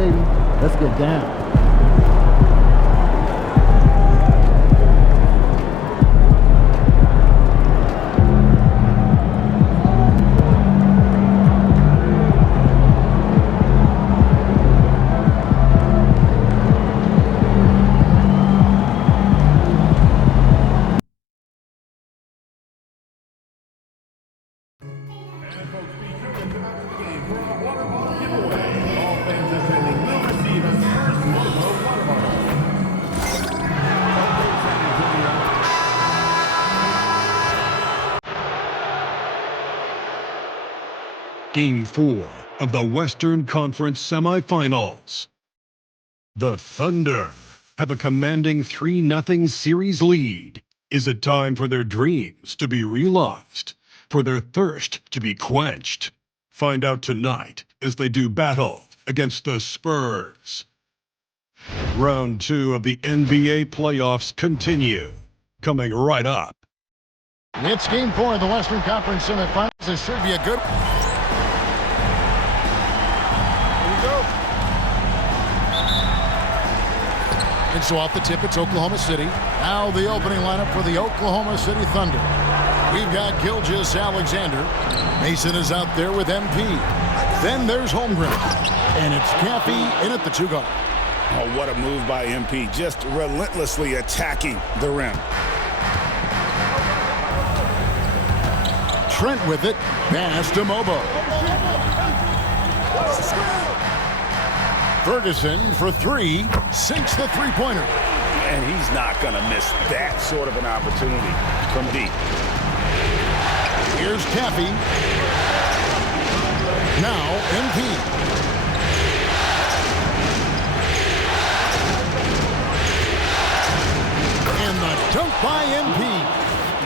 baby. Let's get down. Game 4 of the Western Conference semifinals. The Thunder have a commanding 3-0 series lead. Is it time for their dreams to be realized, for their thirst to be quenched? Find out tonight as they do battle against the Spurs. Round 2 of the NBA playoffs continue, coming right up. It's Game 4 of the Western Conference semifinals. This should be a good... And so off the tip, it's Oklahoma City. Now the opening lineup for the Oklahoma City Thunder. We've got Gilgeous-Alexander. Mason is out there with MP. Then there's Holmgren. And it's Caffey in at the 2-guard. Oh, what a move by MP. Just relentlessly attacking the rim. Trent with it. Pass to Mobo. Ferguson for 3, sinks the three-pointer. And he's not going to miss that sort of an opportunity from deep. Here's Caffey. Now MP. And the dunk by MP.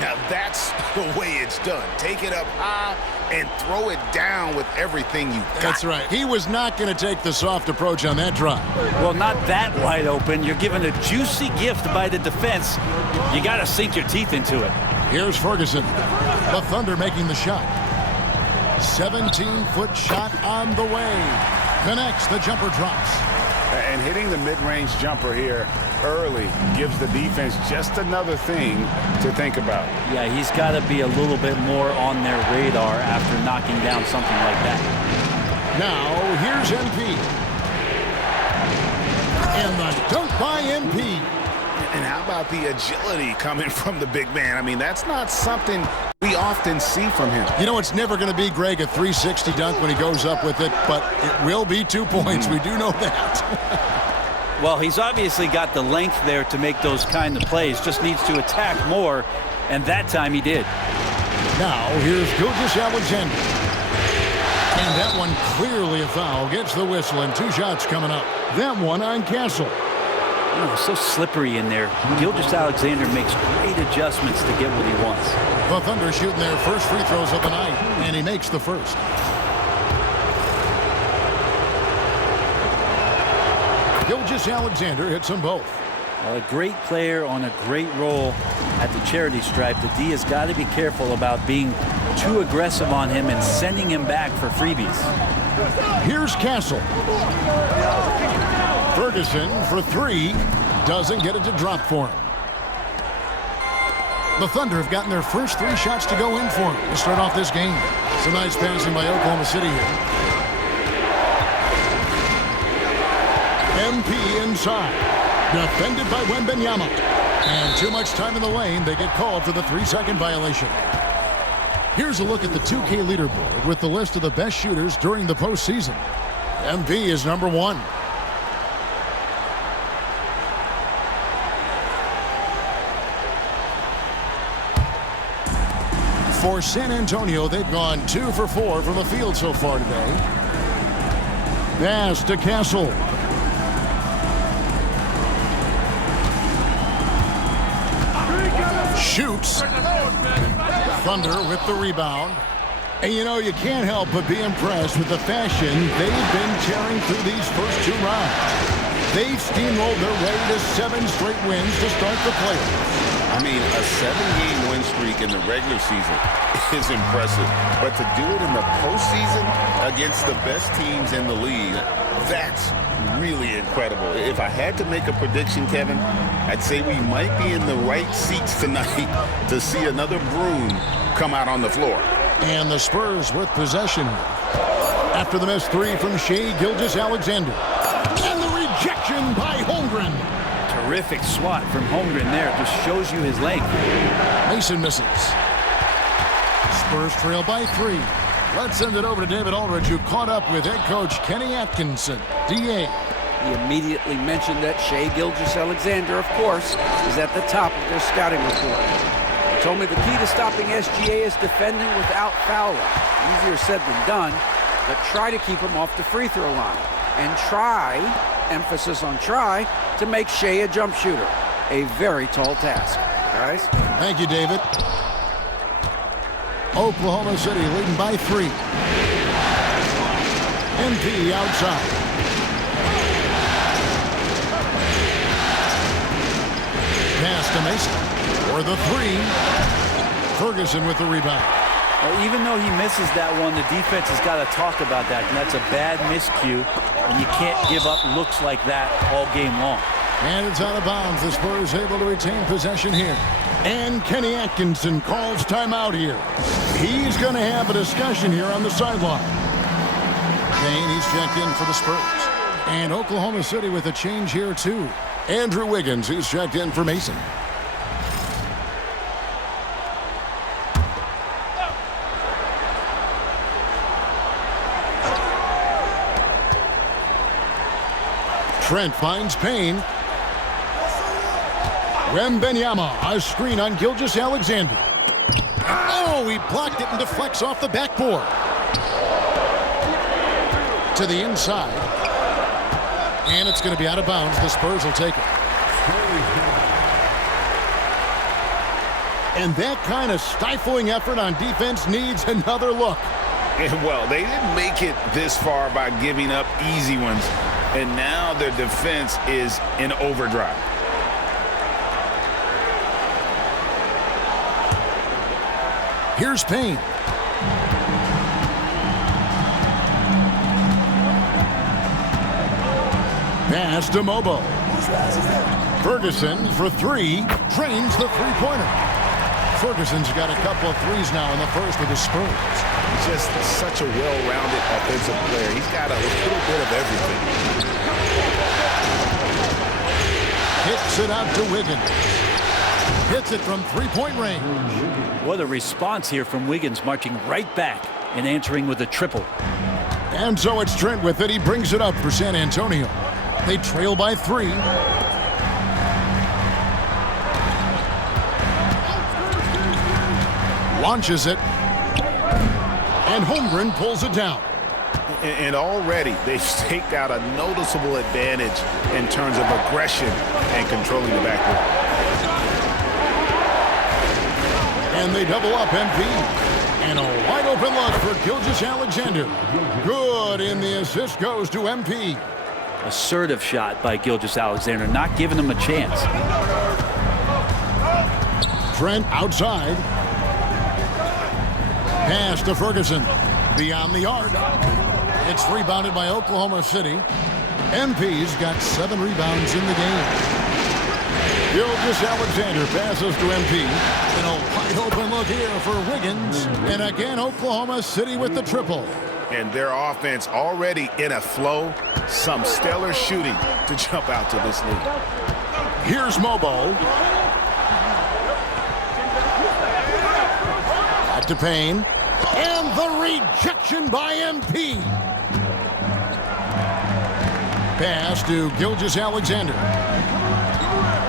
Now that's the way it's done. Take it up high and throw it down with everything you got. That's right. He was not going to take the soft approach on that drive. Well, not that wide open. You're given a juicy gift by the defense. You got to sink your teeth into it. Here's Ferguson. The Thunder making the shot. 17-foot shot on the way. Connects. The jumper drops. And hitting the mid-range jumper here early gives the defense just another thing to think about. Yeah, he's got to be a little bit more on their radar after knocking down something like that. Now, here's MP. And the dunk by MP. And how about the agility coming from the big man? I mean, that's not something we often see from him. You know, it's never going to be, Greg, a 360 dunk when he goes up with it, but it will be 2 points. We do know that. Well, he's obviously got the length there to make those kind of plays. Just needs to attack more, and that time he did. Now, here's Gilgeous-Alexander. And that one clearly a foul. Gets the whistle, and 2 shots coming up. That one on Castle. Oh, so slippery in there. Gilgeous-Alexander makes great adjustments to get what he wants. The Thunder shooting their first free throws of the night, and he makes the first. Gilgeous-Alexander hits them both. Well, a great player on a great role at the charity stripe. The D has got to be careful about being too aggressive on him and sending him back for freebies. Here's Castle. Ferguson for 3. Doesn't get it to drop for him. The Thunder have gotten their first 3 shots to go in for him to start off this game. Some nice passing by Oklahoma City here. MP inside. Defended by Wembanyama. And too much time in the lane. They get called for the 3-second violation. Here's a look at the 2K leaderboard with the list of the best shooters during the postseason. MP is number 1. For San Antonio, they've gone 2 for 4 from the field so far today. Pass to Castle. Shoots. Thunder with the rebound. And you know, you can't help but be impressed with the fashion they've been tearing through these first 2 rounds. They've steamrolled their way to 7 straight wins to start the playoffs. I mean, a 7-game win streak in the regular season is impressive. But to do it in the postseason against the best teams in the league, that's really incredible. If I had to make a prediction, Kevin, I'd say we might be in the right seats tonight to see another broom come out on the floor. And the Spurs with possession after the missed three from Shai Gilgeous-Alexander. And the rejection by Holmgren. Terrific swat from Holmgren there. Just shows you his length. Mason misses. Spurs trail by 3. Let's send it over to David Aldridge, who caught up with head coach Kenny Atkinson. DA. He immediately mentioned that Shai Gilgeous-Alexander, of course, is at the top of their scouting report. He told me the key to stopping SGA is defending without fouling. Easier said than done, but try to keep him off the free throw line. And try, emphasis on try, to make Shai a jump shooter. A very tall task. Guys? Thank you, David. Oklahoma City leading by 3. MP outside. Pass to Mason for the 3. Ferguson with the rebound. Well, even though he misses that one, the defense has got to talk about that. And that's a bad miscue, and you can't give up looks like that all game long. And it's out of bounds. The Spurs able to retain possession here. And Kenny Atkinson calls timeout here. He's going to have a discussion here on the sideline. Kane, he's checked in for the Spurs. And Oklahoma City with a change here, too. Andrew Wiggins, he's checked in for Mason. Trent finds Payne. Wembenyama, a screen on Gilgeous-Alexander. Oh, he blocked it and deflects off the backboard. To the inside. And it's going to be out of bounds. The Spurs will take it. And that kind of stifling effort on defense needs another look. Well, they didn't make it this far by giving up easy ones. And now their defense is in overdrive. Here's Payne. Pass to Mobo. Ferguson for 3. Drains the three-pointer. Ferguson's got a couple of threes now in the first with the Spurs. He's just such a well-rounded offensive player. He's got a little bit of everything. Hits it out to Wiggins. Hits it from three-point range. What a response here from Wiggins, marching right back and answering with a triple. And so it's Trent with it. He brings it up for San Antonio. They trail by 3. Launches it. And Holmgren pulls it down. And already they've staked out a noticeable advantage in terms of aggression and controlling the backcourt. And they double up MP. And a wide open look for Gilgeous-Alexander. Good, and the assist goes to MP. Assertive shot by Gilgeous-Alexander, not giving him a chance. Trent outside. Pass to Ferguson. Beyond the arc. It's rebounded by Oklahoma City. MP's got 7 rebounds in the game. Gilgeous-Alexander passes to MP. And a wide open look here for Wiggins. And again, Oklahoma City with the triple. And their offense already in a flow. Some stellar shooting to jump out to this lead. Here's Mobo. Back to Payne. And the rejection by MP. Pass to Gilgeous-Alexander.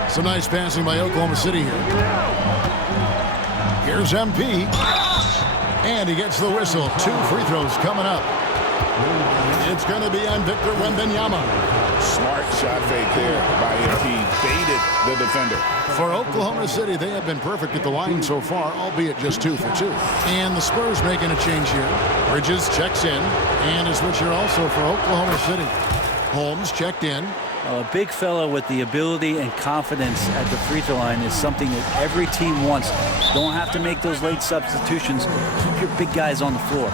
Some nice passing by Oklahoma City here. Here's MP. And he gets the whistle. 2 free throws coming up. It's going to be on Victor Wembanyama. Smart shot fake there by MP. Baited the defender. For Oklahoma City, they have been perfect at the line so far, albeit just 2 for 2. And the Spurs making a change here. Bridges checks in. And a switch here also for Oklahoma City. Holmes checked in. A big fella with the ability and confidence at the free throw line is something that every team wants. Don't have to make those late substitutions. Keep your big guys on the floor.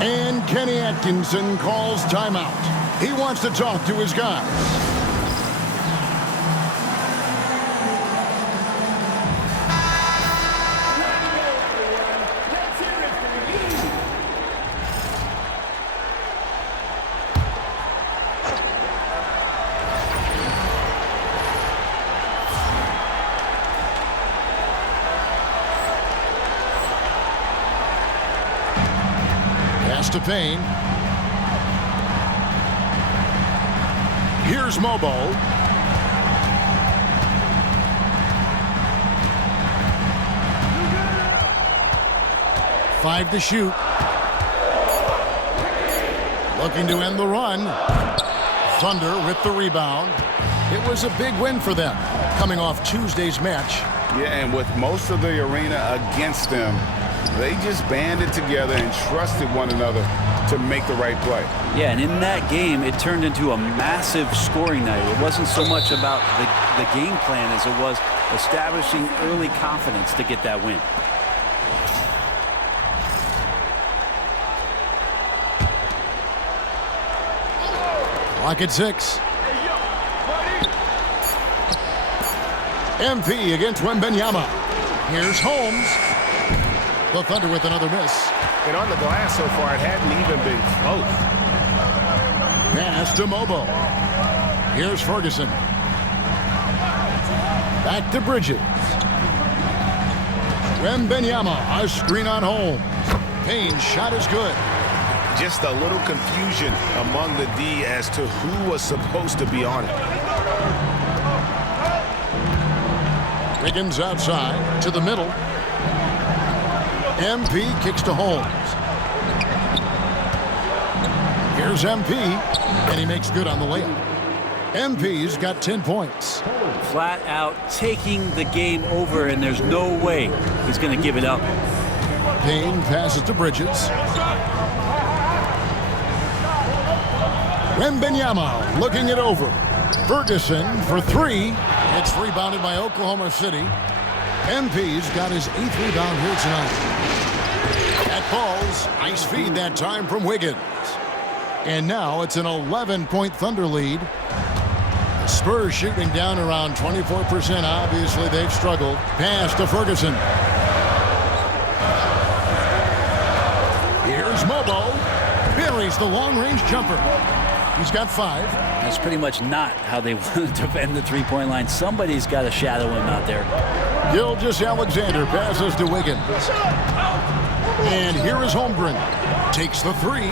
And Kenny Atkinson calls timeout. He wants to talk to his guys. To Payne. Here's Mobo. Five to shoot. Looking to end the run. Thunder with the rebound. It was a big win for them, coming off Tuesday's match. Yeah, and with most of the arena against them, they just banded together and trusted one another to make the right play. Yeah, and in that game, it turned into a massive scoring night. It wasn't so much about the game plan as it was establishing early confidence to get that win. Clock at 6. MP against Wembanyama. Here's Holmes. The Thunder with another miss. And on the glass so far, it hadn't even been close. Pass to Mobo. Here's Ferguson. Back to Bridges. Wembanyama, a screen on Holmes. Payne's shot is good. Just a little confusion among the D as to who was supposed to be on it. Wiggins outside to the middle. MP kicks to Holmes. Here's MP, and he makes good on the layup. MP's got 10 points. Flat out taking the game over, and there's no way he's going to give it up. Payne passes to Bridges. Wembanyama looking it over. Ferguson for three. It's rebounded by Oklahoma City. MP's got his 8th rebound here tonight. That falls. Nice feed that time from Wiggins. And now it's an 11-point Thunder lead. The Spurs shooting down around 24%. Obviously, they've struggled. Pass to Ferguson. Here's Mobo. Buries the long-range jumper. He's got 5. That's pretty much not how they want to defend the three-point line. Somebody's got to shadow him out there. Gilgeous-Alexander passes to Wiggins. And here is Holmgren. Takes the 3.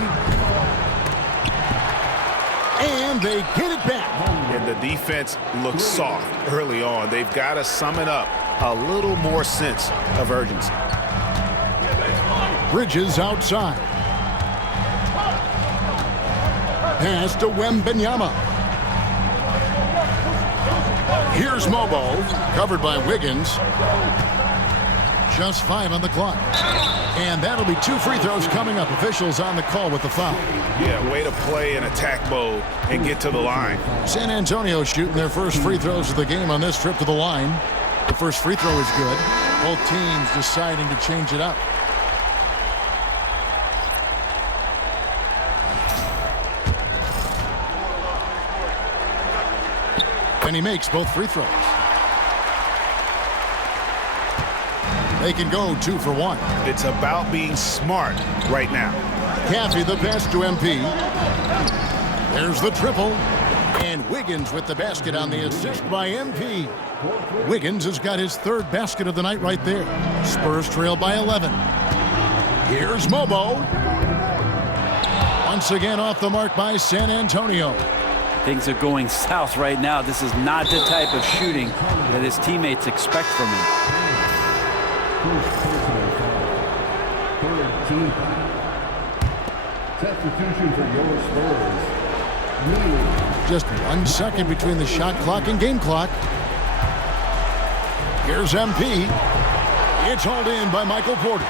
And they get it back. And the defense looks soft early on. They've got to summon up a little more sense of urgency. Bridges outside. Pass to Wembanyama. Here's Mobo, covered by Wiggins. Just 5 on the clock. And that'll be 2 free throws coming up. Officials on the call with the foul. Yeah, way to play in attack mode and get to the line. San Antonio shooting their first free throws of the game on this trip to the line. The first free throw is good. Both teams deciding to change it up. And he makes both free throws. They can go 2 for 1. It's about being smart right now. Caffey the pass to MP. There's the triple. And Wiggins with the basket on the assist by MP. Wiggins has got his 3rd basket of the night right there. Spurs trail by 11. Here's Mobo. Once again off the mark by San Antonio. Things are going south right now. This is not the type of shooting that his teammates expect from him. Substitution for your Spurs. Just 1 second between the shot clock and game clock. Here's MP. It's hauled in by Michael Porter.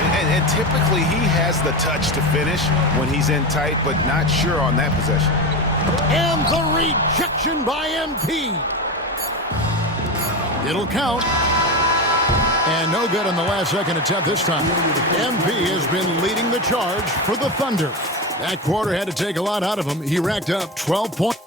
And typically he has the touch to finish when he's in tight, but not sure on that possession. And the rejection by MP. It'll count. And no good on the last second attempt this time. MP has been leading the charge for the Thunder. That quarter had to take a lot out of him. He racked up 12 points.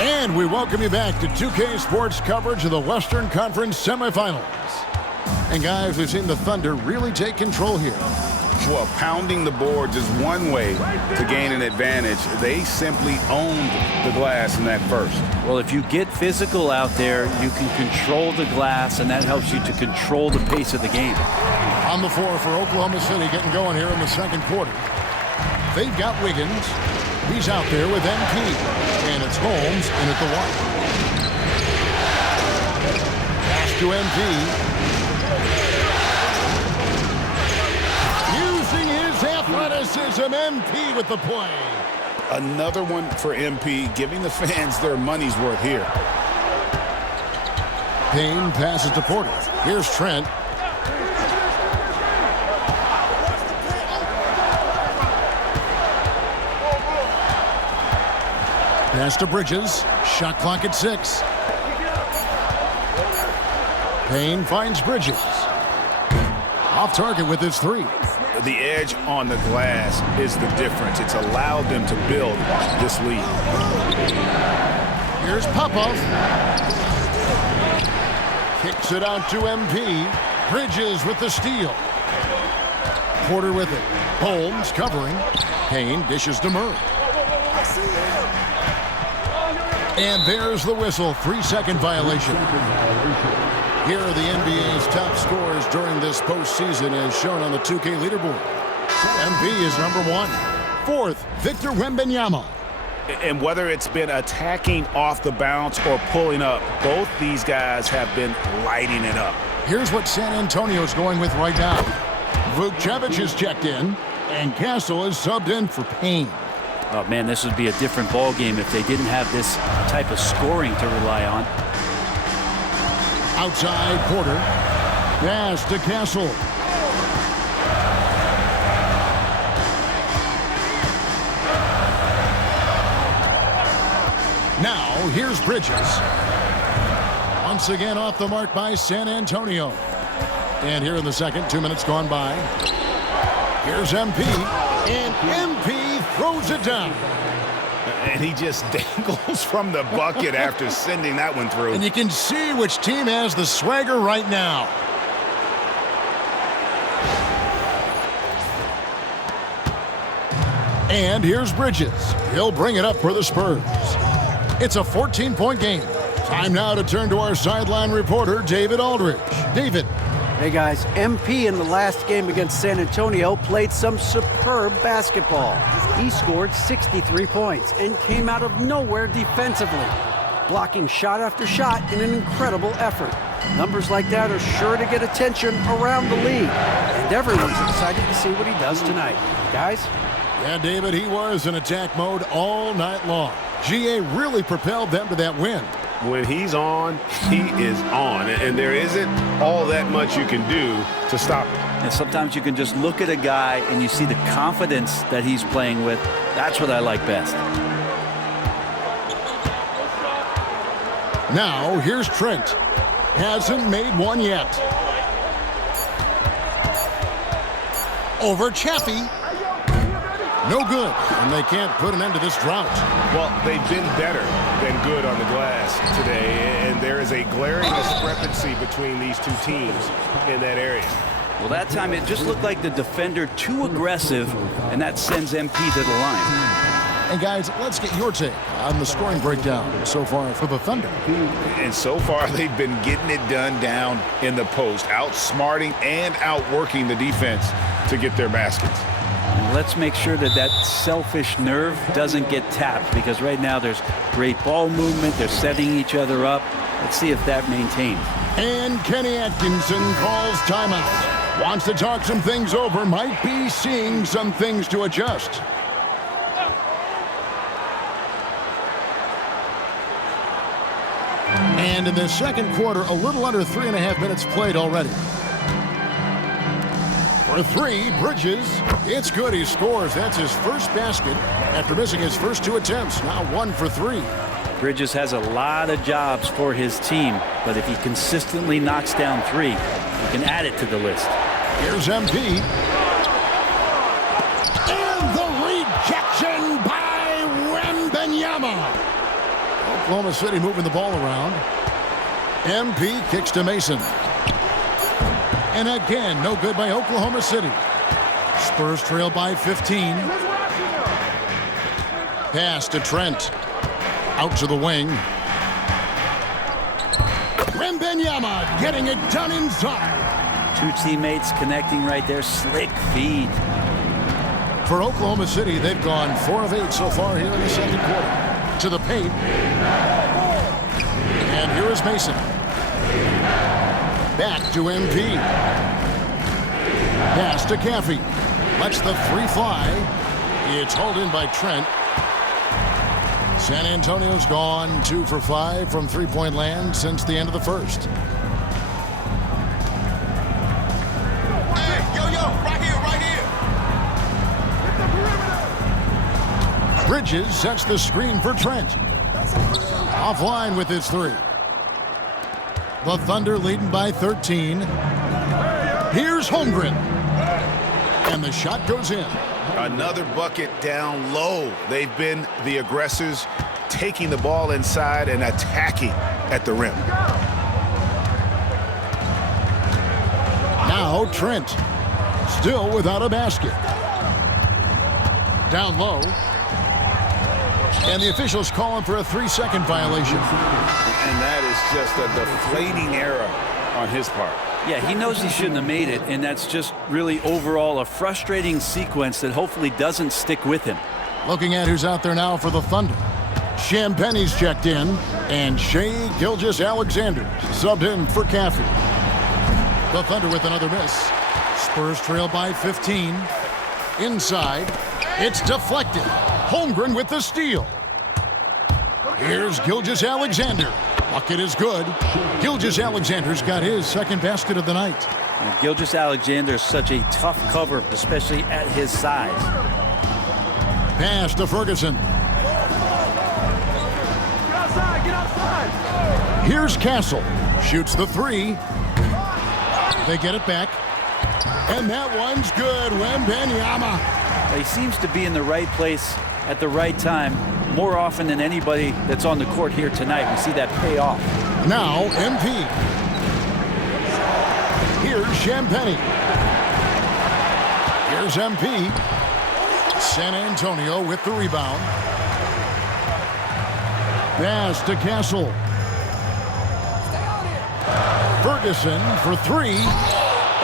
And we welcome you back to 2K Sports coverage of the Western Conference semifinals. And guys, we've seen the Thunder really take control here. Well, pounding the boards is one way to gain an advantage. They simply owned the glass in that first. Well, if you get physical out there, you can control the glass, and that helps you to control the pace of the game. On the floor for Oklahoma City, getting going here in the second quarter. They've got Wiggins. He's out there with MP. And it's Holmes in at the one. Pass to MP. Using his athleticism, MP with the play. Another one for MP, giving the fans their money's worth here. Payne passes to Porter. Here's Trent. Pass to Bridges. Shot clock at 6. Payne finds Bridges. Off target with his 3. The edge on the glass is the difference. It's allowed them to build this lead. Here's Popov. Kicks it out to MP. Bridges with the steal. Porter with it. Holmes covering. Payne dishes to Murray. And there's the whistle. 3-second violation. Here are the NBA's top scorers during this postseason as shown on the 2K leaderboard. MP is number 1. 4th, Victor Wembanyama. And whether it's been attacking off the bounce or pulling up, both these guys have been lighting it up. Here's what San Antonio's going with right now. Vukcevic is checked in, and Castle is subbed in for Payne. Oh, man, this would be a different ball game if they didn't have this type of scoring to rely on. Outside, Porter. Pass to Castle. Now, here's Bridges. Once again off the mark by San Antonio. And here in the second, 2 minutes gone by. Here's MP. And MP throws it down. And he just dangles from the bucket after sending that one through. And you can see which team has the swagger right now. And here's Bridges. He'll bring it up for the Spurs. It's a 14-point game. Time now to turn to our sideline reporter, David Aldridge. David. Hey guys, MP in the last game against San Antonio played some superb basketball. He scored 63 points and came out of nowhere defensively, blocking shot after shot in an incredible effort. Numbers like that are sure to get attention around the league, and everyone's excited to see what he does tonight. Guys? Yeah, David, he was in attack mode all night long. GA really propelled them to that win. When he's on, he is on. And there isn't all that much you can do to stop him. And sometimes you can just look at a guy and you see the confidence that he's playing with. That's what I like best. Now, here's Trent. Hasn't made one yet. Over Chaffee. No good, and they can't put an end to this drought. Well, they've been better than good on the glass today, and there is a glaring discrepancy between these two teams in that area. Well, that time it just looked like the defender too aggressive, and that sends MP to the line. And guys, let's get your take on the scoring breakdown so far for the Thunder. And so far, they've been getting it done down in the post, outsmarting and outworking the defense to get their baskets. And let's make sure that that selfish nerve doesn't get tapped, because right now there's great ball movement. They're setting each other up. Let's see if that maintains. And Kenny Atkinson calls timeout. Wants to talk some things over. Might be seeing some things to adjust. And in the second quarter, a little under 3.5 minutes played already. For three, Bridges. It's good. He scores. That's his first basket after missing his first 2 attempts. Now 1 for 3. Bridges has a lot of jobs for his team, but if he consistently knocks down 3, he can add it to the list. Here's MP. And the rejection by Wembanyama. Oklahoma City moving the ball around. MP kicks to Mason. And again, no good by Oklahoma City. Spurs trail by 15. Pass to Trent. Out to the wing. Wembanyama getting it done inside. 2 teammates connecting right there. Slick feed. For Oklahoma City, they've gone 4 of 8 so far here in the second quarter. To the paint. And here is Mason. Back to MP. Pass to Caffey. Lets the 3 fly. It's hauled in by Trent. San Antonio's gone 2 for 5 from three-point land since the end of the first. Hey, right here. Bridges sets the screen for Trent. Offline with his 3. The Thunder leading by 13. Here's Holmgren. And the shot goes in. Another bucket down low. They've been the aggressors, taking the ball inside and attacking at the rim. Now Trent, still without a basket. Down low. And the officials calling for a 3-second violation. And that is just a deflating error on his part. Yeah, he knows he shouldn't have made it, and that's just really overall a frustrating sequence that hopefully doesn't stick with him. Looking at who's out there now for the Thunder. Champagne's checked in, and Shai Gilgeous-Alexander subbed in for Caffey. The Thunder with another miss. Spurs trail by 15. Inside, it's deflected. Holmgren with the steal. Here's Gilgeous-Alexander. Bucket is good. Gilgeous-Alexander's got his second basket of the night. And Gilgeous-Alexander is such a tough cover, especially at his size. Pass to Ferguson. Get outside. Here's Castle. Shoots the 3. They get it back. And that one's good. Wembanyama. He seems to be in the right place at the right time more often than anybody that's on the court here tonight. We see that pay off. Now MP. Here's Champagne. Here's MP. San Antonio with the rebound. Pass to Castle. Ferguson for 3.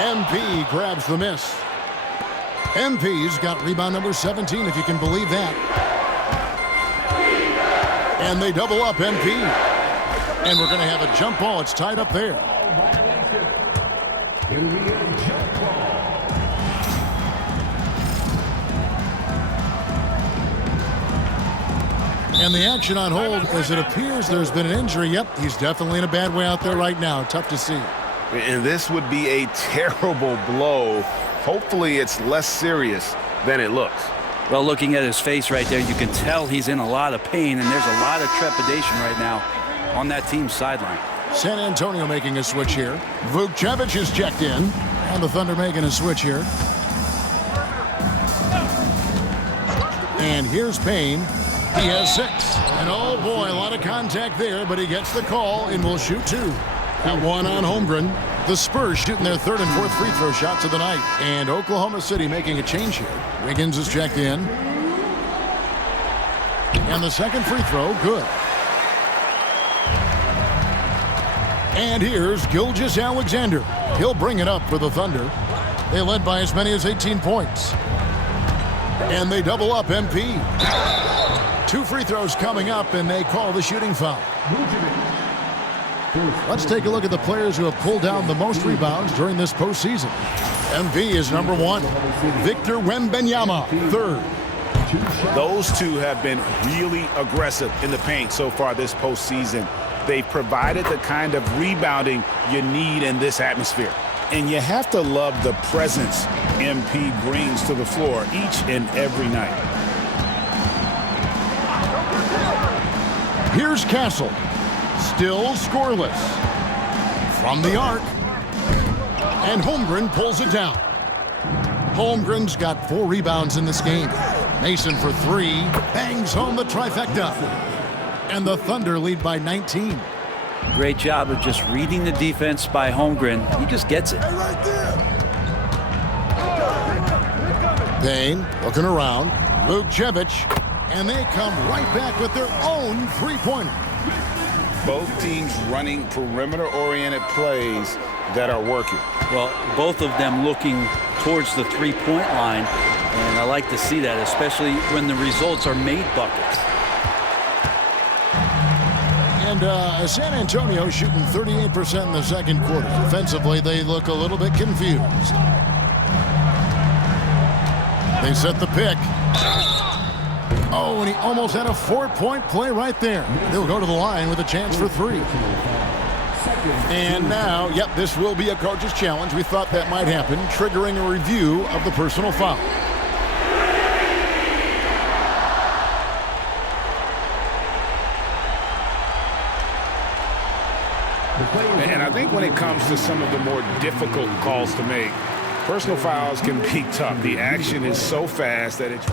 MP grabs the miss. MP's got rebound number 17, if you can believe that. And they double up MP. And we're going to have a jump ball. It's tied up there. And the action on hold, as it appears there's been an injury. Yep, he's definitely in a bad way out there right now. Tough to see. And this would be a terrible blow. Hopefully it's less serious than it looks. Well, looking at his face right there, you can tell he's in a lot of pain, and there's a lot of trepidation right now on that team's sideline. San Antonio making a switch here. Vukcevic is checked in. And the Thunder making a switch here. And here's Payne. He has 6. And oh boy, a lot of contact there, but he gets the call and will shoot 2. That one on Holmgren. The Spurs shooting their 3rd and 4th free throw shots of the night. And Oklahoma City making a change here. Wiggins is checked in. And the second free throw, good. And here's Gilgeous-Alexander. He'll bring it up for the Thunder. They led by as many as 18 points. And they double up MP. 2 free throws coming up, and they call the shooting foul. Let's take a look at the players who have pulled down the most rebounds during this postseason. MP is number 1. Victor Wembanyama, 3rd. Those two have been really aggressive in the paint so far this postseason. They've provided the kind of rebounding you need in this atmosphere. And you have to love the presence MP brings to the floor each and every night. Here's Castle. Still scoreless. From the arc. And Holmgren pulls it down. Holmgren's got 4 rebounds in this game. Mason for 3. Bangs home the trifecta. And the Thunder lead by 19. Great job of just reading the defense by Holmgren. He just gets it. Payne looking around. Vukcevic. And they come right back with their own three-pointer. Both teams running perimeter-oriented plays that are working. Well, both of them looking towards the three-point line. And I like to see that, especially when the results are made buckets. And San Antonio shooting 38% in the second quarter. Defensively, they look a little bit confused. They set the pick. Oh, and he almost had a 4-point play right there. They'll go to the line with a chance for 3. And now, yep, this will be a coach's challenge. We thought that might happen, triggering a review of the personal foul. And I think when it comes to some of the more difficult calls to make, personal fouls can be tough. The action is so fast that it's...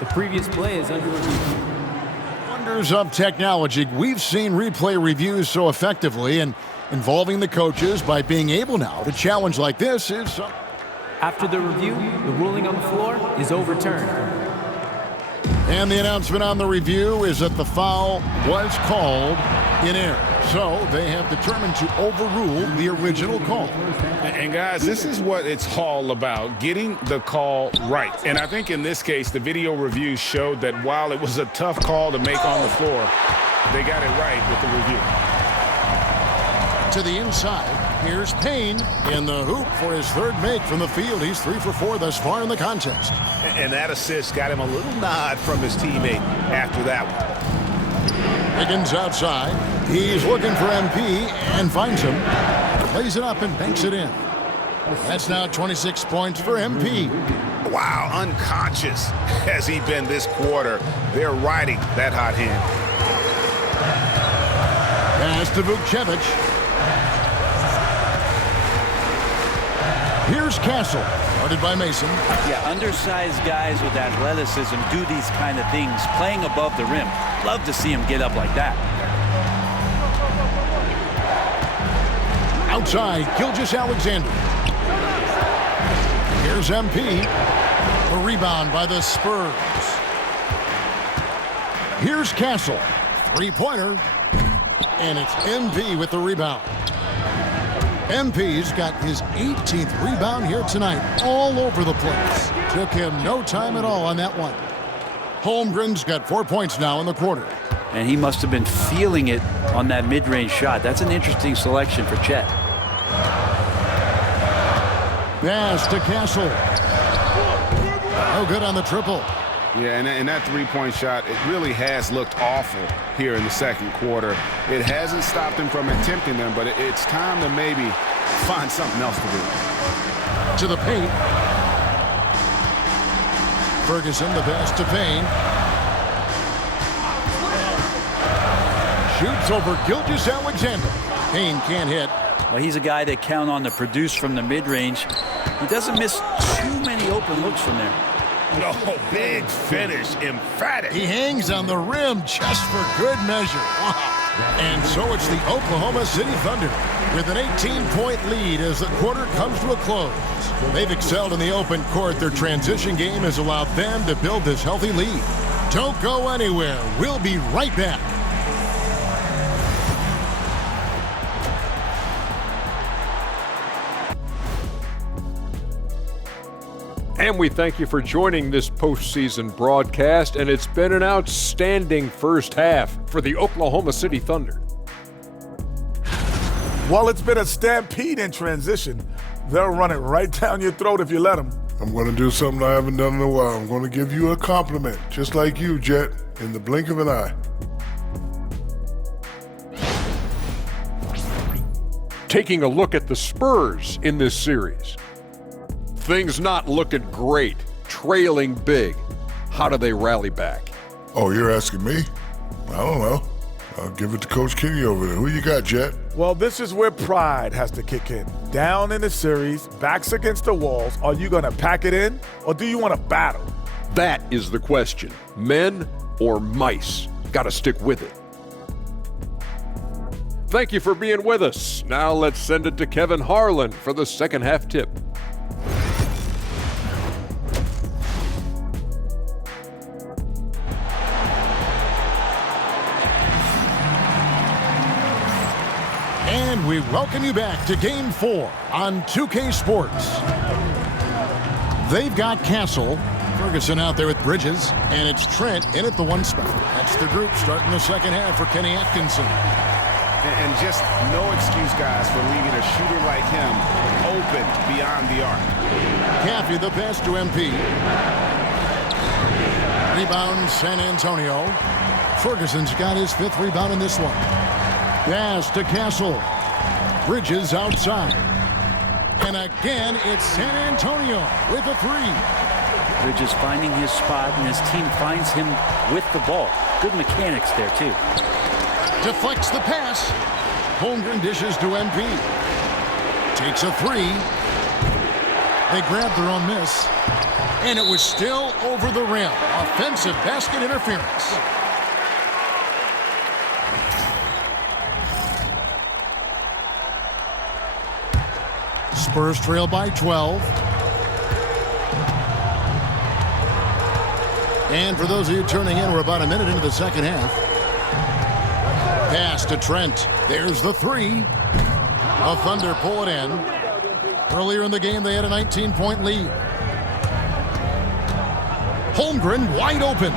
The previous play is under review. Wonders of technology. We've seen replay reviews so effectively, and involving the coaches by being able now to challenge like this is... After the review, the ruling on the floor is overturned. And the announcement on the review is that the foul was called in error. So they have determined to overrule the original call. And guys, this is what it's all about, getting the call right. And I think in this case, the video review showed that while it was a tough call to make on the floor, they got it right with the review. To the inside, here's Payne in the hoop for his 3rd make from the field. He's 3 for 4 thus far in the contest. And that assist got him a little nod from his teammate after that one. Higgins outside. He's looking for MP and finds him. Plays it up and banks it in. That's now 26 points for MP. Wow, unconscious has he been this quarter. They're riding that hot hand. Pass to Vukcevic. Here's Castle, guarded by Mason. Yeah, undersized guys with athleticism do these kind of things, playing above the rim. Love to see him get up like that. Outside, Gilgeous-Alexander. Here's MP. A rebound by the Spurs. Here's Castle. 3-pointer. And it's MP with the rebound. MP's got his 18th rebound here tonight, all over the place. Took him no time at all on that one. Holmgren's got 4 points now in the quarter. And he must have been feeling it on that mid-range shot. That's an interesting selection for Chet. Pass to Castle. No good on the triple. Yeah, and that 3-point shot, it really has looked awful here in the second quarter. It hasn't stopped him from attempting them, but it's time to maybe find something else to do. To the paint. Ferguson, the pass to Payne. Shoots over Gilgeous-Alexander. Payne can't hit. Well, he's a guy that count on to produce from the mid-range. He doesn't miss too many open looks from there. Oh, big finish, emphatic. He hangs on the rim just for good measure. Wow. And so it's the Oklahoma City Thunder with an 18-point lead as the quarter comes to a close. They've excelled in the open court. Their transition game has allowed them to build this healthy lead. Don't go anywhere. We'll be right back. And we thank you for joining this postseason broadcast, and it's been an outstanding first half for the Oklahoma City Thunder. Well, it's been a stampede in transition. They'll run it right down your throat if you let them. I'm going to do something I haven't done in a while. I'm going to give you a compliment, just like you, Jet, in the blink of an eye. Taking a look at the Spurs in this series. Things not looking great, trailing big. How do they rally back? Oh, you're asking me? I don't know. I'll give it to Coach Kenny over there. Who you got, Jet? Well, this is where pride has to kick in. Down in the series, backs against the walls, are you going to pack it in or do you want to battle? That is the question. Men or mice? Got to stick with it. Thank you for being with us. Now let's send it to Kevin Harlan for the second half tip. And we welcome you back to Game 4 on 2K Sports. They've got Castle, Ferguson out there with Bridges, and it's Trent in at the 1 spot. That's the group starting the second half for Kenny Atkinson. And just no excuse, guys, for leaving a shooter like him open beyond the arc. Caffey, the pass to MP. Rebound, San Antonio. Ferguson's got his 5th rebound in this one. Pass to Castle. Bridges outside. And again, it's San Antonio with a 3. Bridges finding his spot, and his team finds him with the ball. Good mechanics there, too. Deflects the pass. Holmgren dishes to MP. Takes a 3. They grabbed their own miss. And it was still over the rim. Offensive basket interference. Spurs trail by 12. And for those of you turning in, we're about a minute into the second half. Pass to Trent. There's the 3. The Thunder pull it in. Earlier in the game, they had a 19-point lead. Holmgren wide open.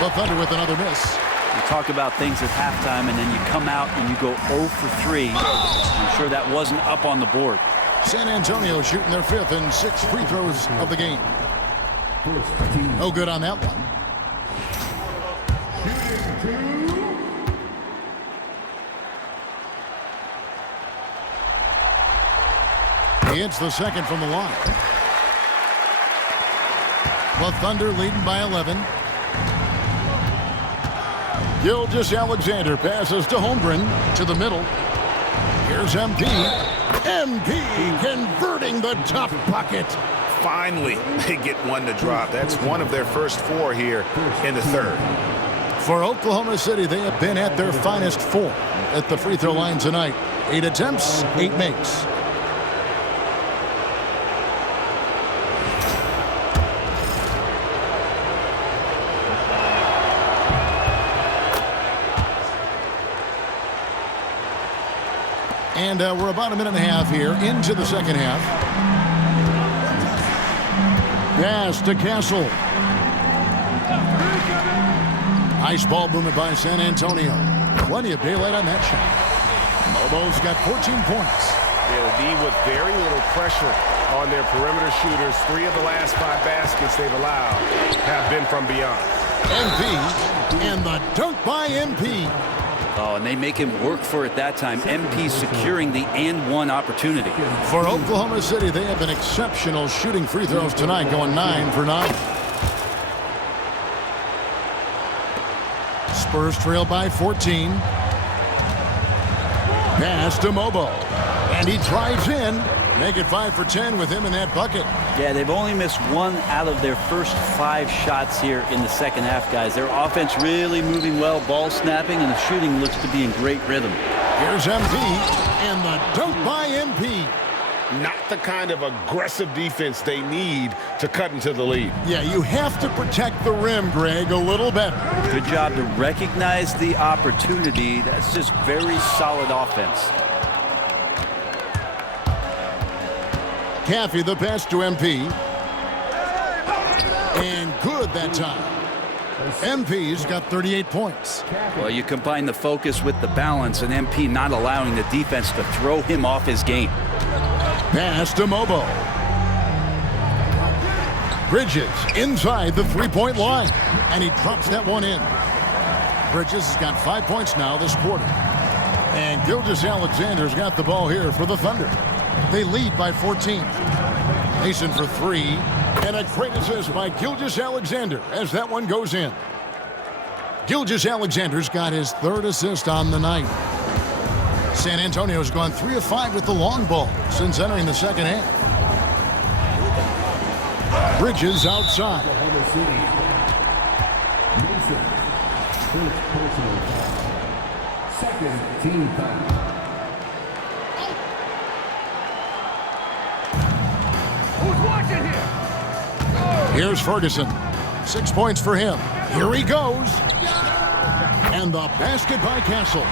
The Thunder with another miss. You talk about things at halftime, and then you come out and you go 0 for 3. I'm sure that wasn't up on the board. San Antonio shooting their 5th and 6th free throws of the game. No good on that one. He hits the second from the line. The Thunder leading by 11. Gilgeous-Alexander passes to Holmgren to the middle. Here's MP. MP converting the top bucket. Finally, they get one to drop. That's one of their first 4 here in the third. For Oklahoma City, they have been at their finest 4 at the free throw line tonight. 8 attempts, 8 makes. And we're about a minute and a half here into the second half. Pass to Castle. Ice ball movement by San Antonio. Plenty of daylight on that shot. Mobo's got 14 points. Yeah, the D with very little pressure on their perimeter shooters. 3 of the last 5 baskets they've allowed have been from beyond. MP and the dunk by MP. Oh, and they make him work for it that time. MP securing the and 1 opportunity. For Oklahoma City, they have been exceptional shooting free throws tonight, going 9 for 9. Spurs trail by 14. Pass to Mobo. And he drives in. Make it 5 for 10 with him in that bucket. Yeah, they've only missed 1 out of their first 5 shots here in the second half, guys. Their offense really moving well, ball snapping, and the shooting looks to be in great rhythm. Here's MP, and the dunk by MP. Not the kind of aggressive defense they need to cut into the lead. Yeah, you have to protect the rim, Greg, a little better. Good job to recognize the opportunity. That's just very solid offense. Caffey, the pass to MP. And good that time. MP's got 38 points. Well, you combine the focus with the balance, and MP not allowing the defense to throw him off his game. Pass to Mobo. Bridges inside the 3-point line. And he drops that one in. Bridges has got 5 points now this quarter. And Gilgeous-Alexander's got the ball here for the Thunder. They lead by 14. Mason for three. And a great assist by Gilgeous-Alexander as that one goes in. Gilgeous-Alexander's got his third assist on the night. San Antonio's gone 3 of 5 with the long ball since entering the second half. Bridges outside. Second team foul. Who's watching here? Here's Ferguson. 6 points for him. Here he goes. And the basket by Castle.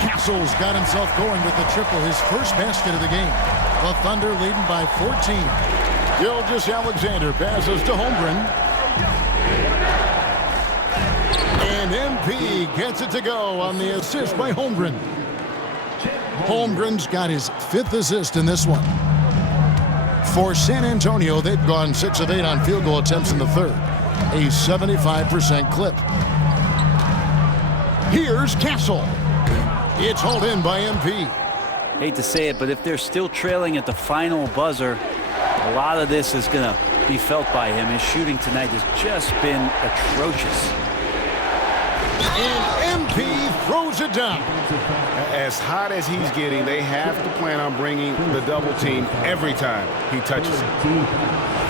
Castle's got himself going with the triple, his first basket of the game. The Thunder leading by 14. Gilgeous-Alexander passes to Holmgren. And MP gets it to go on the assist by Holmgren. Holmgren's got his 5th assist in this one. For San Antonio, they've gone 6 of 8 on field goal attempts in the third. A 75% clip. Here's Castle. It's hauled in by MP. Hate to say it, but if they're still trailing at the final buzzer, a lot of this is going to be felt by him. His shooting tonight has just been atrocious. And MP throws it down. As hot as he's getting, they have to plan on bringing the double team every time he touches it.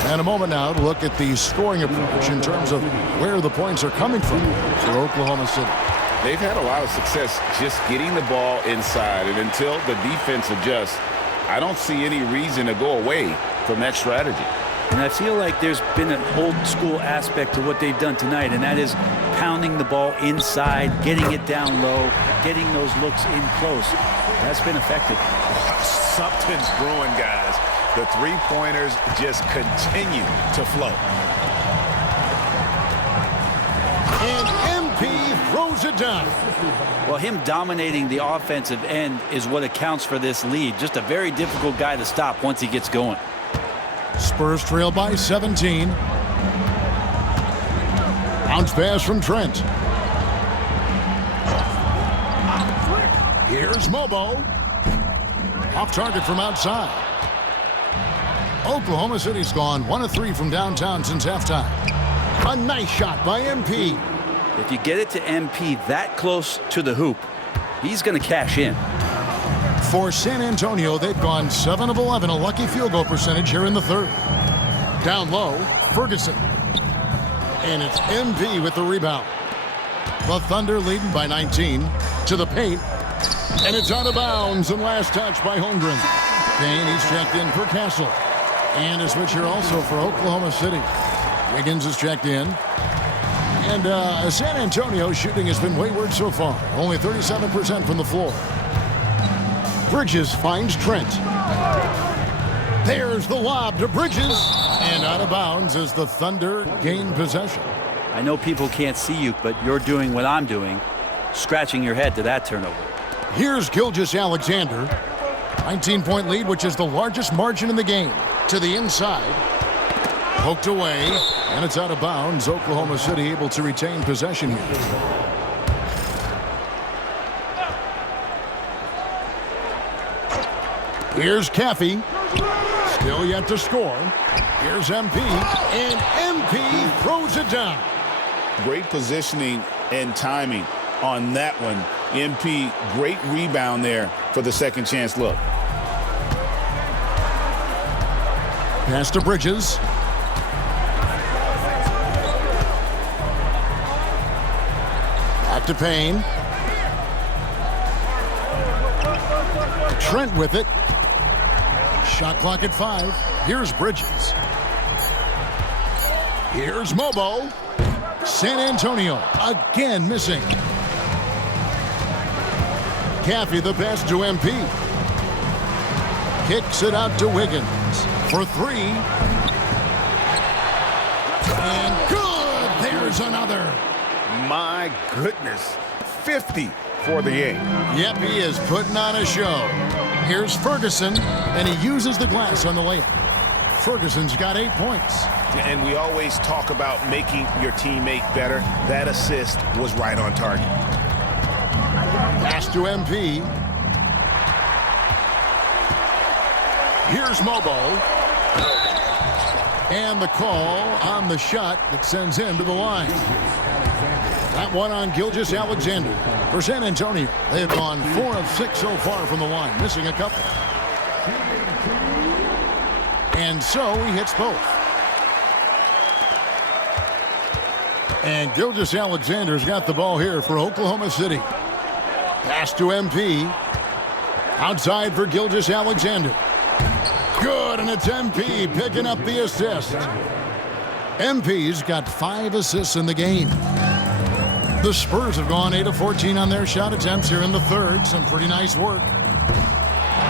And a moment now to look at the scoring approach in terms of where the points are coming from for Oklahoma City. They've had a lot of success just getting the ball inside, and until the defense adjusts, I don't see any reason to go away from that strategy. And I feel like there's been an old school aspect to what they've done tonight, and that is pounding the ball inside, getting it down low, getting those looks in close. That's been effective. Something's brewing, guys. The three-pointers just continue to flow. And MP throws it down. Well, him dominating the offensive end is what accounts for this lead. Just a very difficult guy to stop once he gets going. Spurs trail by 17. Bounce pass from Trent. Here's Mobo. Off target from outside. Oklahoma City's gone 1 of 3 from downtown since halftime. A nice shot by MP. If you get it to MP that close to the hoop, he's going to cash in. For San Antonio, they've gone 7 of 11, a lucky field goal percentage here in the third. Down low, Ferguson. And it's MP with the rebound. The Thunder leading by 19 to the paint. And it's out of bounds and last touch by Holmgren. Payne, he's checked in for Castle. And a switch here also for Oklahoma City. Wiggins is checked in. And San Antonio's shooting has been wayward so far. Only 37% from the floor. Bridges finds Trent. There's the lob to Bridges. And out of bounds as the Thunder gain possession. I know people can't see you, but you're doing what I'm doing, scratching your head to that turnover. Here's Gilgeous-Alexander. 19-point lead, which is the largest margin in the game. To the inside. Poked away. And it's out of bounds. Oklahoma City able to retain possession here. Here's Caffey. Still yet to score. Here's MP. And MP throws it down. Great positioning and timing on that one. MP, great rebound there for the second chance look. Pass to Bridges. Back to Payne. Trent with it. Shot clock at 5. Here's Bridges. Here's Mobo. San Antonio again missing. Caffey the pass to MP. Kicks it out to Wiggins for 3. And good. There's another. My goodness. 50 for the 8. Yep, he is putting on a show. Here's Ferguson, and he uses the glass on the layup. Ferguson's got 8 points. And we always talk about making your teammate better. That assist was right on target. Pass to MP. Here's Mobo. And the call on the shot that sends him to the line. That one on Gilgeous-Alexander. For San Antonio, they have gone 4 of 6 so far from the line, missing a couple. And so he hits both. And Gilgeous-Alexander's got the ball here for Oklahoma City. Pass to MP. Outside for Gilgeous-Alexander. Good, and it's MP picking up the assist. MP's got 5 assists in the game. The Spurs have gone 8 of 14 on their shot attempts here in the third. Some pretty nice work.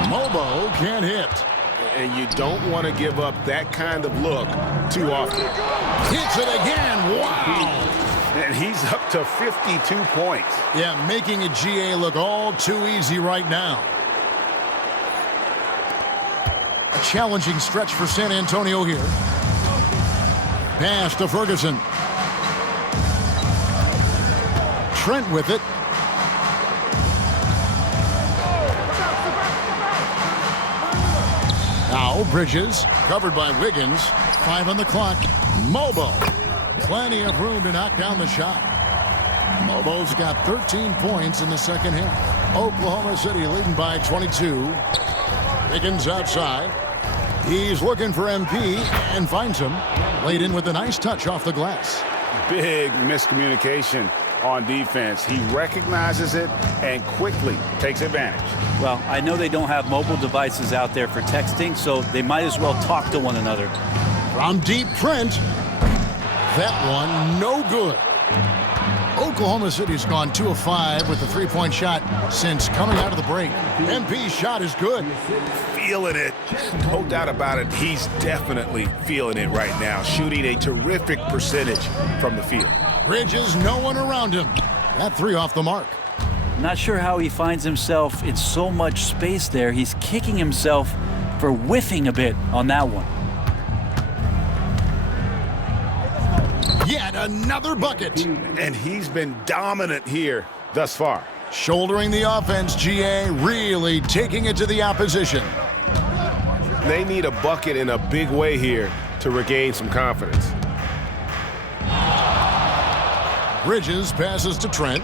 Mobo can't hit. And you don't want to give up that kind of look too often. Hits it again. Wow. And he's up to 52 points. Yeah, making a GA look all too easy right now. A challenging stretch for San Antonio here. Pass to Ferguson. Trent with it. Now Bridges, covered by Wiggins. 5 on the clock. Mobo. Plenty of room to knock down the shot. Mobo's got 13 points in the second half. Oklahoma City leading by 22. Wiggins outside. He's looking for MP and finds him. Laid in with a nice touch off the glass. Big miscommunication on defense. He recognizes it and quickly takes advantage. Well, I know they don't have mobile devices out there for texting, so they might as well talk to one another. From deep, Trent. That one, no good. Oklahoma City's gone 2 of 5 with the three-point shot since coming out of the break. MP's shot is good. Feeling it. No doubt about it. He's definitely feeling it right now. Shooting a terrific percentage from the field. Bridges, no one around him. That 3 off the mark. Not sure how he finds himself in so much space there. He's kicking himself for whiffing a bit on that one. Yet another bucket. And he's been dominant here thus far. Shouldering the offense, GA really taking it to the opposition. They need a bucket in a big way here to regain some confidence. Bridges passes to Trent.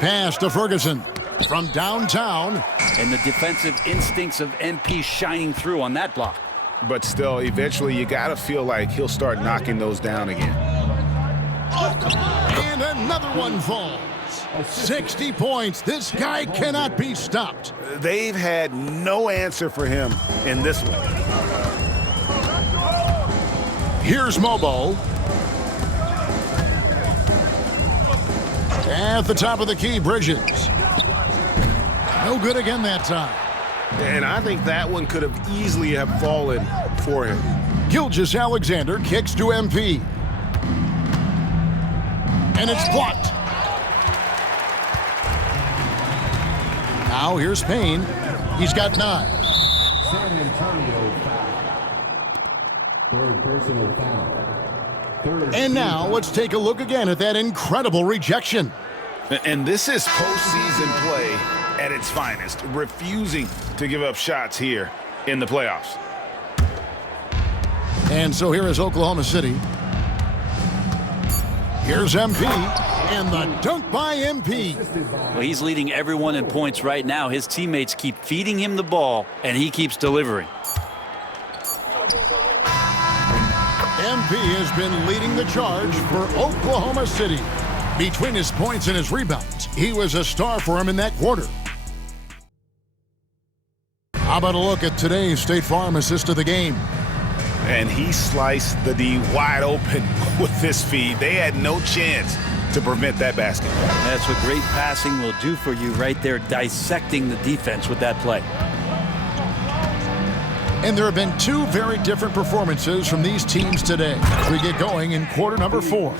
Pass to Ferguson from downtown. And the defensive instincts of MP shining through on that block. But still, eventually you got to feel like he'll start knocking those down again. And another one falls. 60 points. This guy cannot be stopped. They've had no answer for him in this one. Here's Mobo. At the top of the key, Bridges. No good again that time. And I think that one could have easily have fallen for him. Gilgeous-Alexander kicks to MP. And it's blocked. Now here's Payne. He's got 9. San Antonio foul. 3rd personal foul. And now let's take a look again at that incredible rejection. And this is postseason play at its finest, refusing to give up shots here in the playoffs. And so here is Oklahoma City. Here's MP, and the dunk by MP. Well, he's leading everyone in points right now. His teammates keep feeding him the ball, and he keeps delivering. MP has been leading the charge for Oklahoma City. Between his points and his rebounds, he was a star for him in that quarter. How about a look at today's State Farm assist of the game? And he sliced the D wide open with this feed. They had no chance to prevent that basket. That's what great passing will do for you right there, dissecting the defense with that play. And there have been 2 very different performances from these teams today as we get going in quarter number 4.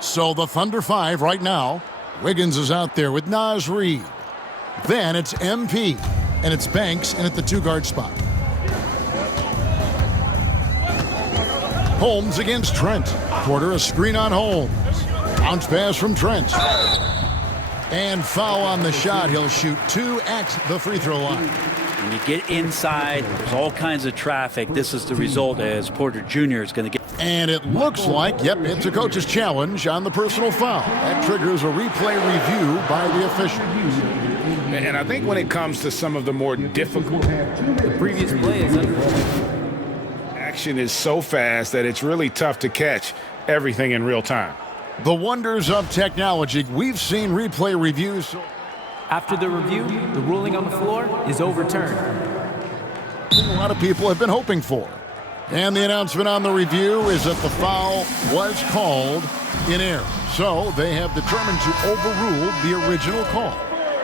So the Thunder 5 right now. Wiggins is out there with Naz Reid. Then it's MP, and it's Banks in at the 2-guard spot. Holmes against Trent. Porter a screen on Holmes. Bounce pass from Trent. And foul on the shot. He'll shoot 2 at the free throw line. When you get inside, there's all kinds of traffic. This is the result as Porter Jr. is going to get. And it looks like, yep, it's a coach's challenge on the personal foul. That triggers a replay review by the official. And I think when it comes to some of the more difficult, The previous play is under. action is so fast that it's really tough to catch everything in real time. The wonders of technology. We've seen replay reviews. After the review, the ruling on the floor is overturned. A lot of people have been hoping for. And the announcement on the review is that the foul was called in error. So they have determined to overrule the original call.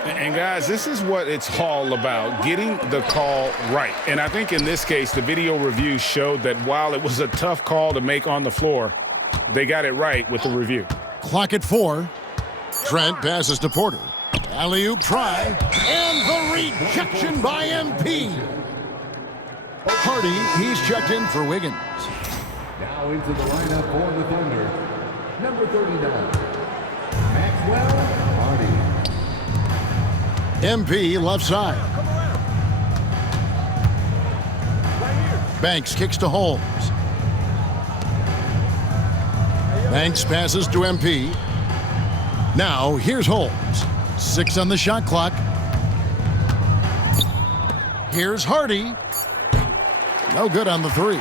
And guys, this is what it's all about, getting the call right. And I think in this case, the video review showed that while it was a tough call to make on the floor, they got it right with the review. Clock at 4. Trent passes to Porter. Alley-oop try. And the rejection by MP. Hardy, he's checked in for Wiggins. Now into the lineup for the Thunder, number 39, Maxwell Hardy. MP left side. Banks kicks to Holmes. Banks passes to MP. Now here's Holmes. 6 on the shot clock. Here's Hardy. No good on the 3.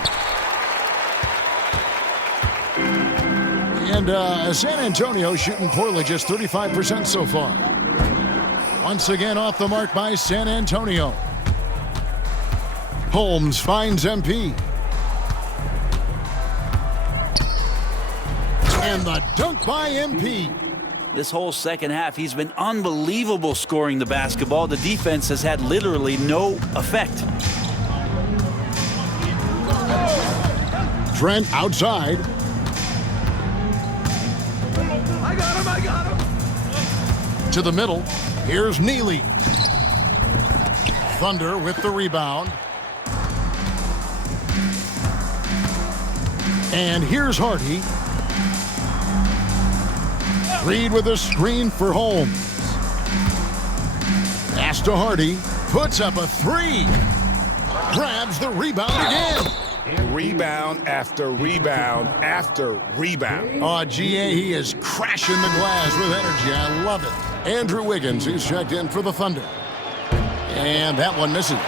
And San Antonio shooting poorly, just 35% so far. Once again off the mark by San Antonio. Holmes finds MP. And the dunk by MP. This whole second half, he's been unbelievable scoring the basketball. The defense has had literally no effect. Trent outside. I got him. To the middle. Here's Neely. Thunder with the rebound. And here's Hardy. Reed with a screen for Holmes. Pass to Hardy. Puts up a 3. Grabs the rebound again. Rebound after rebound after rebound. Oh, GA, he is crashing the glass with energy. I love it. Andrew Wiggins, he's checked in for the Thunder. And that one misses.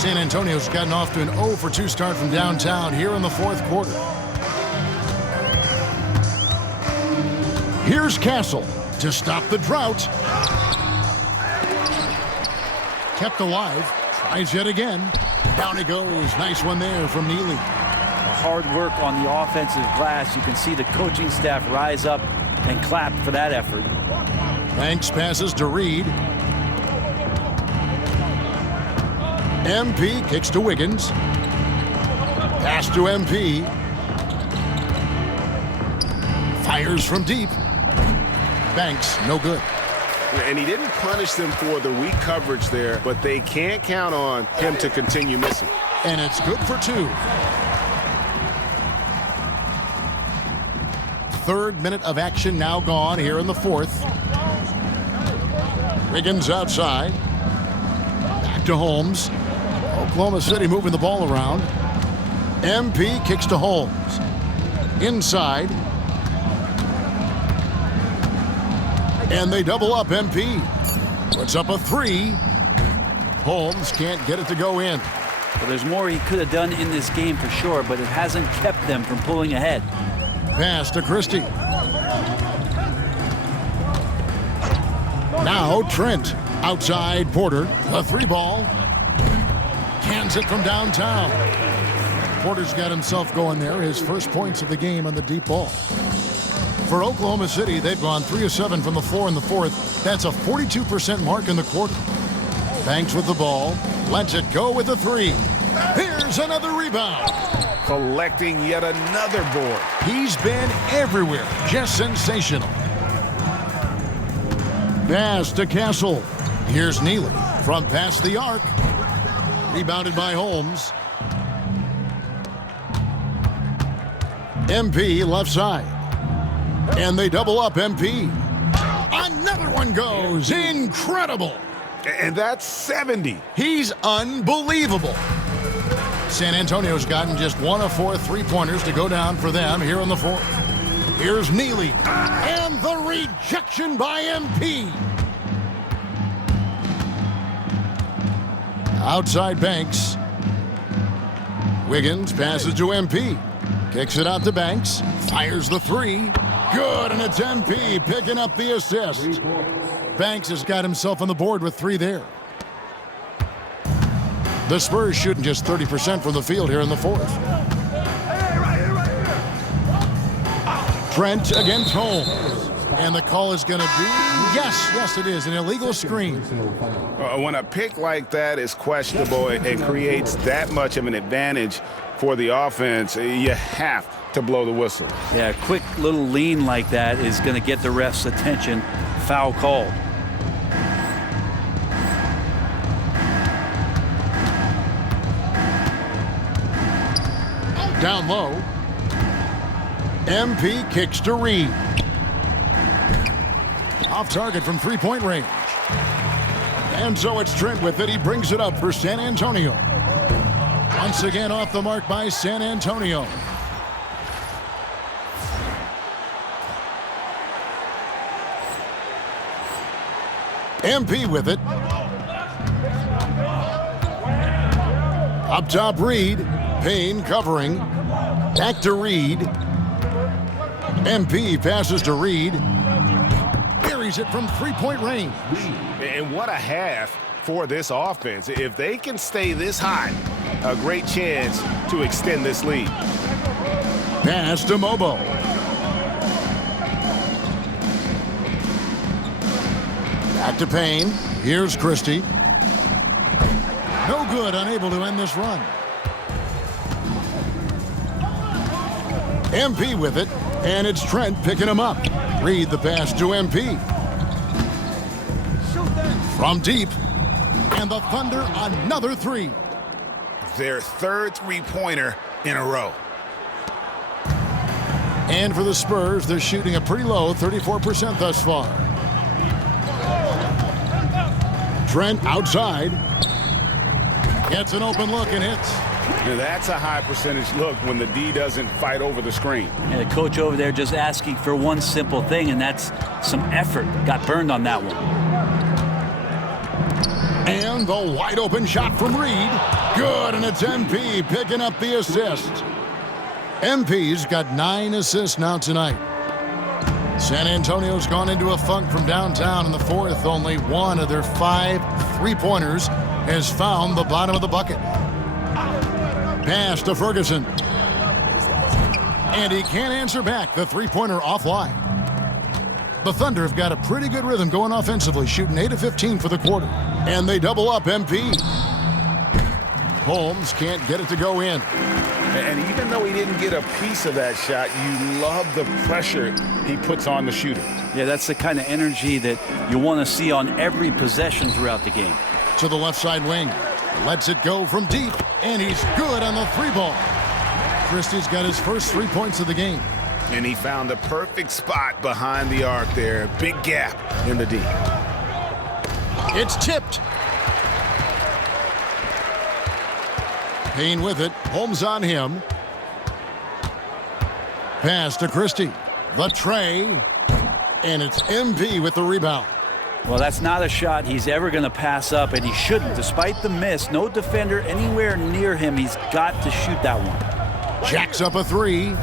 San Antonio's gotten off to an 0 for 2 start from downtown here in the 4th quarter. Here's Castle to stop the drought. Kept alive. Tries yet again. Down he goes. Nice one there from Neely. The hard work on the offensive glass. You can see the coaching staff rise up and clap for that effort. Banks passes to Reed. MP kicks to Wiggins. Pass to MP. Fires from deep. Banks, no good. And he didn't punish them for the weak coverage there, but they can't count on him to continue missing. And it's good for 2. 3rd minute of action now gone here in the 4th. Wiggins outside. Back to Holmes. Oklahoma City moving the ball around. MP kicks to Holmes. Inside. And they double up MP. Puts up a 3. Holmes can't get it to go in. Well, there's more he could have done in this game for sure, but it hasn't kept them from pulling ahead. Pass to Christie. Now Trent. Outside Porter. The 3 ball. Cans it from downtown. Porter's got himself going there. His first points of the game on the deep ball. For Oklahoma City, they've gone 3 of 7 from the floor in the 4th. That's a 42% mark in the quarter. Banks with the ball. Lets it go with a 3. Here's another rebound. Collecting yet another board. He's been everywhere. Just sensational. Pass to Castle. Here's Neely from past the arc. Rebounded by Holmes. MP left side. And they double up MP. Another one goes. Incredible. And that's 70. He's unbelievable. San Antonio's gotten just 1 of 4 3-pointers to go down for them here in the fourth. Here's Neely. And the rejection by MP. Outside Banks. Wiggins passes to MP. Kicks it out to Banks. Fires the 3. Good, and it's MP picking up the assist. Banks has got himself on the board with 3 there. The Spurs shooting just 30% from the field here in the fourth. Trent against Holmes. And the call is going to be, yes, it is, an illegal screen. When a pick like that is questionable and creates that much of an advantage for the offense, you have to blow the whistle. Yeah, a quick little lean like that is going to get the ref's attention. Foul called. Down low. MP kicks to Reed. Off target from 3-point range. And so it's Trent with it. He brings it up for San Antonio. Once again off the mark by San Antonio. MP with it. Up top, Reed. Payne covering. Back to Reed. MP passes to Reed. Buries it from 3-point range. And what a half for this offense. If they can stay this high, a great chance to extend this lead. Pass to Mobo. Back to Payne. Here's Christie. No good, unable to end this run. MP with it, and it's Trent picking him up. Reed the pass to MP. From deep, and the Thunder another 3. Their third 3-pointer in a row. And for the Spurs, they're shooting a pretty low 34% thus far. Trent outside. Gets an open look and hits. Now that's a high percentage look when the D doesn't fight over the screen. And the coach over there just asking for one simple thing, and that's some effort. Got burned on that one. And the wide open shot from Reed. Good, and it's MP picking up the assist. MP's got 9 assists now tonight. San Antonio's gone into a funk from downtown in the fourth. Only 1 of their 5 3-pointers has found the bottom of the bucket. Pass to Ferguson. And he can't answer back. The 3-pointer offline. The Thunder have got a pretty good rhythm going offensively, shooting 8 of 15 for the quarter. And they double up MP. Holmes can't get it to go in. And even though he didn't get a piece of that shot, you love the pressure he puts on the shooter. Yeah, that's the kind of energy that you want to see on every possession throughout the game. To the left side wing. Lets it go from deep, and he's good on the 3-ball. Christie's got his first 3 points of the game. And he found the perfect spot behind the arc there. Big gap in the D. It's tipped. Payne with it. Holmes on him. Pass to Christie. The tray. And it's MP with the rebound. Well, that's not a shot he's ever going to pass up, and he shouldn't. Despite the miss, no defender anywhere near him. He's got to shoot that one. Jacks up a 3.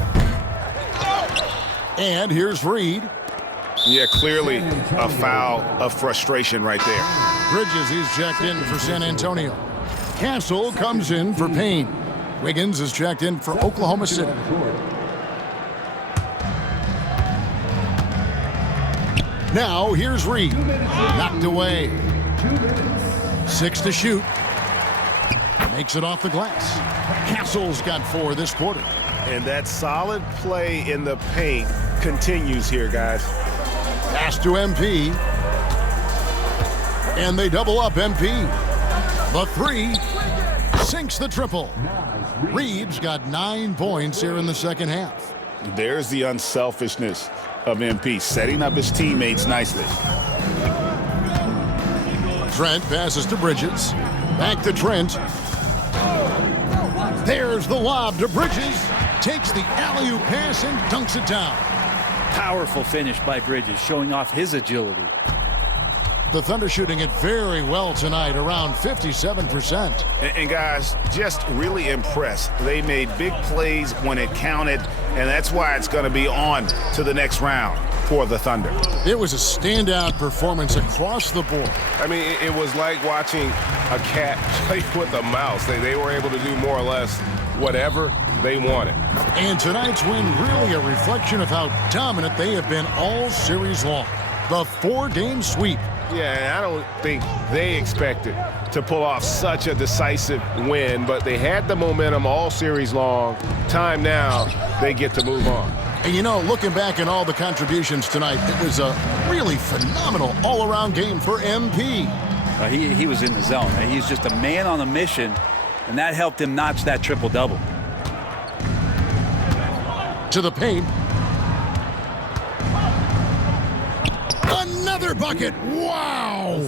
And here's Reed. Yeah, clearly a foul of frustration right there. Bridges, he's checked in for San Antonio. Castle comes in for Payne. Wiggins is checked in for Oklahoma City. Now here's Reed. Knocked away. 6 to shoot. Makes it off the glass. Castle's got 4 this quarter. And that solid play in the paint continues here, guys. Pass to MP. And they double up MP. The 3 sinks the triple. Reed's got 9 points here in the second half. There's the unselfishness of MP, setting up his teammates nicely. Trent passes to Bridges. Back to Trent. There's the lob to Bridges. Takes the alley-oop pass and dunks it down. Powerful finish by Bridges, showing off his agility. The Thunder shooting it very well tonight, around 57%. And guys, just really impressed. They made big plays when it counted, and that's why it's going to be on to the next round for the Thunder. It was a standout performance across the board. I mean, it was like watching a cat play with a mouse. They were able to do more or less whatever they wanted. And tonight's win really a reflection of how dominant they have been all series long. The 4-game sweep. Yeah, and I don't think they expected to pull off such a decisive win, but they had the momentum all series long. Time now, they get to move on. And you know, looking back at all the contributions tonight, it was a really phenomenal all-around game for MP. He was in the zone. He's just a man on a mission, and that helped him notch that triple-double. To the paint. Another bucket. Wow.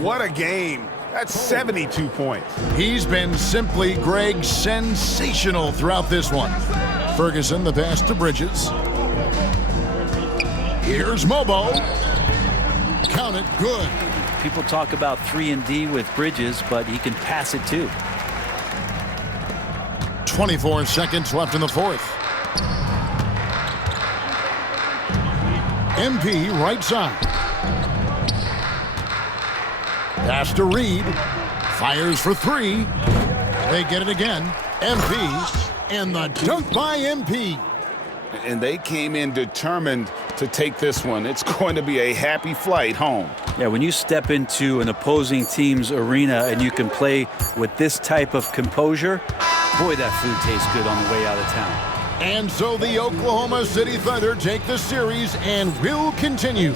What a game. That's 72 points. He's been simply, Greg, sensational throughout this one. Ferguson, the pass to Bridges. Here's Mobo. Count it, good. People talk about 3-and-D with Bridges, but he can pass it too. 24 seconds left in the fourth. MP right side. Pass to Reed. Fires for three. They get it again. MP. And the dunk by MP. And they came in determined to take this one. It's going to be a happy flight home. Yeah, when you step into an opposing team's arena and you can play with this type of composure, boy, that food tastes good on the way out of town. And so the Oklahoma City Thunder take the series and will continue.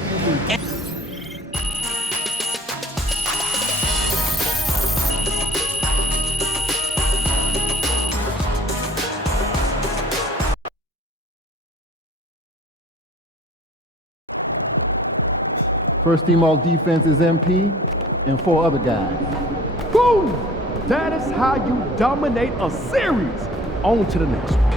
First team all defense is MP and 4 other guys. Boom! That is how you dominate a series. On to the next one.